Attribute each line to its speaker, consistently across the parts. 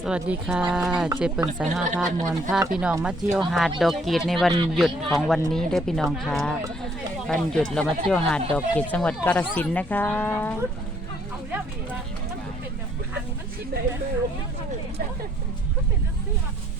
Speaker 1: สวัสดีค่ะ เจเปิงสายห้าภาพมวลภาพพี่น้องมาเที่ยวหาดดอกกีดในวันหยุดของวันนี้ได้พี่น้องค่ะ วันหยุดเรามาเที่ยวหาดดอกกีดจังหวัดกาฬสินธุ์นะคะ
Speaker 2: เ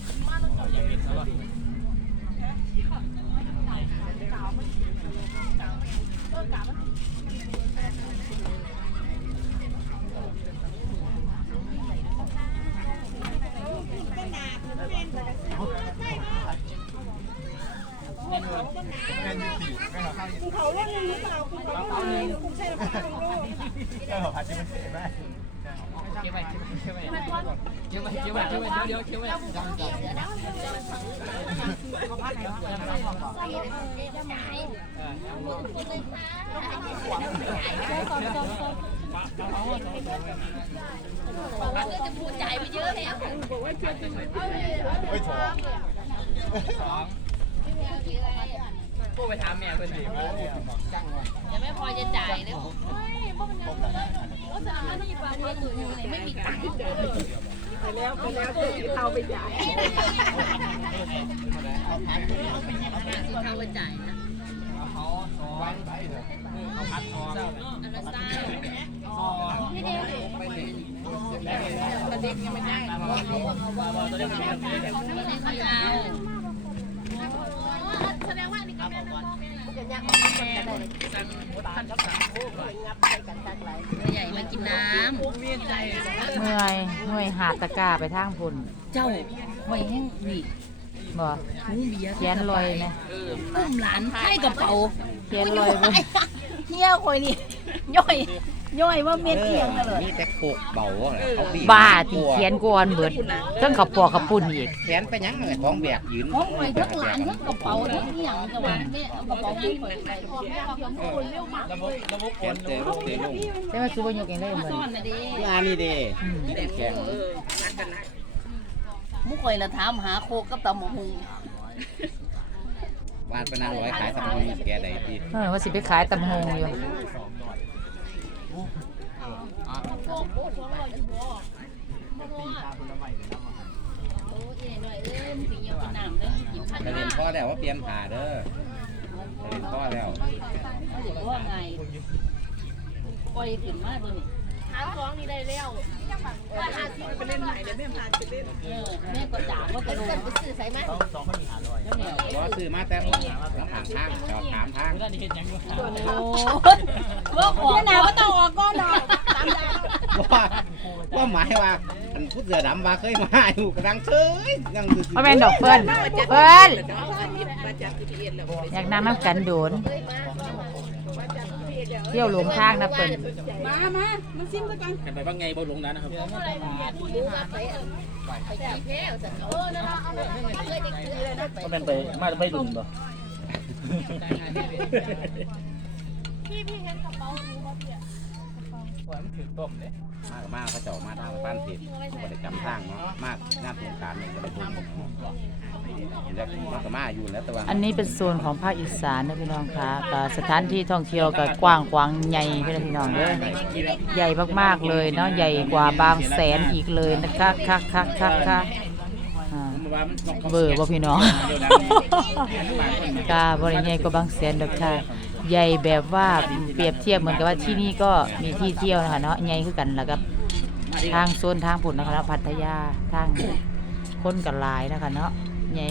Speaker 2: ก็บไว้เก็บไว้เก็บไว้เก็บไว้เก็บไว้เก็บไว้เดี๋ยวเก็บไว้สองพูดไปถามแม่เพิ่นดิ
Speaker 3: ยังไม่พอจะจ่ายเลยไม่มีตังค์แล้วไปแล้วเขาไปจ่ายเขาไปจ่ายนะ
Speaker 2: เขาสองเขาพัดสอง
Speaker 3: อันละซ่า
Speaker 2: สองไม่ได้ประเด็นยังไม่ได้ตัวเล็กมัน
Speaker 3: ไม่ได้เขาเอา
Speaker 4: แสดงว่านี่ก็แม่น้ำ พ่อแม่
Speaker 2: สั่งท่านรับสั่งโอ้ย
Speaker 3: ตัวใหญ่มากินน้
Speaker 2: เมียใจ
Speaker 1: เมื่อยเมื่อยหาดตะกร้าไปทางพุ่นำ
Speaker 3: เจ้าหอยแห้งหวี
Speaker 1: บ่
Speaker 3: หูเบียร์
Speaker 1: เขียนลอยนะ
Speaker 3: อุ้มหลานให้กระเป๋า
Speaker 1: เขียนลอยบ่
Speaker 3: เที่ยวคอยนี่ย่อย ย่อยว่าเม็ดเที่ยงกันเลย
Speaker 5: มีแต่โคกเบาอะเขาบี
Speaker 1: บ้าที่เขียนกวนเบิดเทั้งขับปอขับปุ่นอีก
Speaker 5: แขนไปยังเลยของแบกยืน
Speaker 3: ห้องไว้ทั้งหลานทั้งกระเป๋าทั้งเที่ยงกันว่าแม่เอากระเป๋าให้คอยไป
Speaker 2: ระบบระบบ
Speaker 5: แข
Speaker 2: คน
Speaker 5: นเตะลูกเตะลง
Speaker 1: แต่ว่าซื้อบ่ยกเองได้เหมือน
Speaker 3: ซ่อนนะเด้
Speaker 5: งานนี่เด้
Speaker 1: อืม
Speaker 5: นี่แข็ง
Speaker 3: มุกคอยละถามหาโคกับตำมะฮุง
Speaker 5: วาดไปนั่งร้อยขายสมองแกใดที่
Speaker 1: เออว่าสิไปขายตำฮงอยู่
Speaker 3: โอ้ยหน่อยเอ้ยสิยังกินน้ำเด้อกินข้าว
Speaker 5: กระเด็นพ่อแล้วว่าเปลี่ยนผ่าเด้อกระเด็นพ่อแล้ว
Speaker 3: เขาสิว่าไงปล่อยขึ้นมาตัวนี้
Speaker 4: หาของนี่ได้แล้วว่าหาที่ไปเล่นใหม่เดี๋ยวแม่พาไปเล่น
Speaker 3: เออแม่ก็จ่าว่าจะลง
Speaker 4: เกินไปซื้อใส่ไหม
Speaker 2: สองคนหา
Speaker 5: ซื้อมาแต่ของทางทางจอดถามทาง
Speaker 2: เวลาที่เห็นยังอยู่
Speaker 3: โอ้ว่าออกนะว่าต้องออกก้อนดอก
Speaker 4: ตามดาว
Speaker 5: ว่าว่าหมายว่าอันผู้เสือดำมาเคยมาอยู่กำลังเฉยยังคือ
Speaker 1: บ่แม่นดอกเพิ่นเพิ่นอยากนำน้ำกันโดน เที่ยวหลงทางนะเพิ่น
Speaker 2: กันไปว่าไงบ่ลงนั้นนะครับ
Speaker 4: รู้ว่าไปอันไปขี่แพ้วสันเออนั่นเนาะเอาเลยเคยเด็กซื้อเลยนะไป
Speaker 2: ก็เป็นไปมาไม่ดุนบ่
Speaker 4: พี่พี่เห็นกระเป๋าหนูเขาเปียก
Speaker 2: ว่ามันถือต้มเด้
Speaker 5: มากมากเขาเจ้ามาทางบ้นผิดบ่ได้จำทางเนาะมากงานโครงการนี่ก็ได้บุญเห็นแล้วมันก็มาอยู่แล้วแต่ว่า
Speaker 1: อันนี้เป็นโซนของภาคอีสานนะพี่น้องคะก็สถานที่ท่องเที่ยวก็กว้างขวางใหญ่พี่น้องเด้อใหญ่มากๆเลยเนาะใหญ่กว่าบางแสนอีกเลยนะคะค่ะค่ะค่ะค่ะอ่าเบอร์บ่พี่น้องกาบริใหญ่กว่าบางแสนดอกค่ะ ใหญ่แบบว่าเปรียบเทียบเหมือนกับว่าที่นี่ก็มีที่เที่ยวนะคะเนาะใหญ่คือกันแล้วกับทางโซนทางผุนนะคะเนาะพัทยาทางคนกันหลายนะคะเนาะใหญ่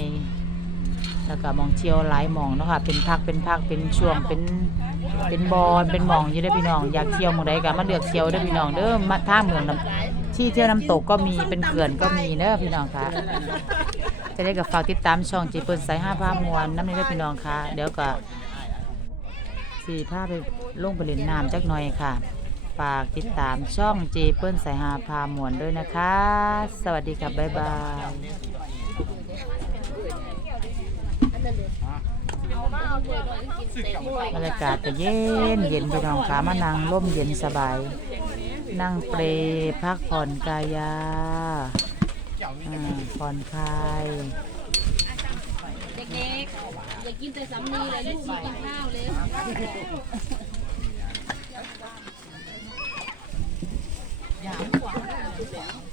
Speaker 1: แล้วก็มองเที่ยวหลายมองเนาะค่ะ เป็นพักเป็นพักเป็นช่วงเป็นเป็นบอลเป็นมองอยู่เด้พี่น้อง อยากเที่ยวมองใดก็มาเลือกเที่ยวเด้พี่น้องเด้อมาทาเมืองน้ำที่เที่ยวน้ำตกก็มีเป็นเขื่อนก็มีเด้อพี่น้องค่ะจะได้กับฝากติดตามช่องจีเปิลสายห้าพามวนน้ำนี้ด้พี่น้องค่ะเดี๋ยวก็ สีผ้าไปลงไปเล่นน้ำจักหน่อยค่ะฝากติดตามช่องจีเปิ้ลสายหาพามวนด้วยนะคะ สวัสดีค่ะบ๊ายบาย
Speaker 4: อามาเอาถ้วยก่อนกินเต็มถ้วย
Speaker 1: บรรยากาศก็เย็นเย็นพี่น้องค่ะมานั่งร่มเย็นสบาย นั่งเปรพักผ่อนกายาผ่อนคลาย
Speaker 3: เด็กๆอย่ากินแต่สำนีเลยลูกมากินข้าวเลย
Speaker 2: เเ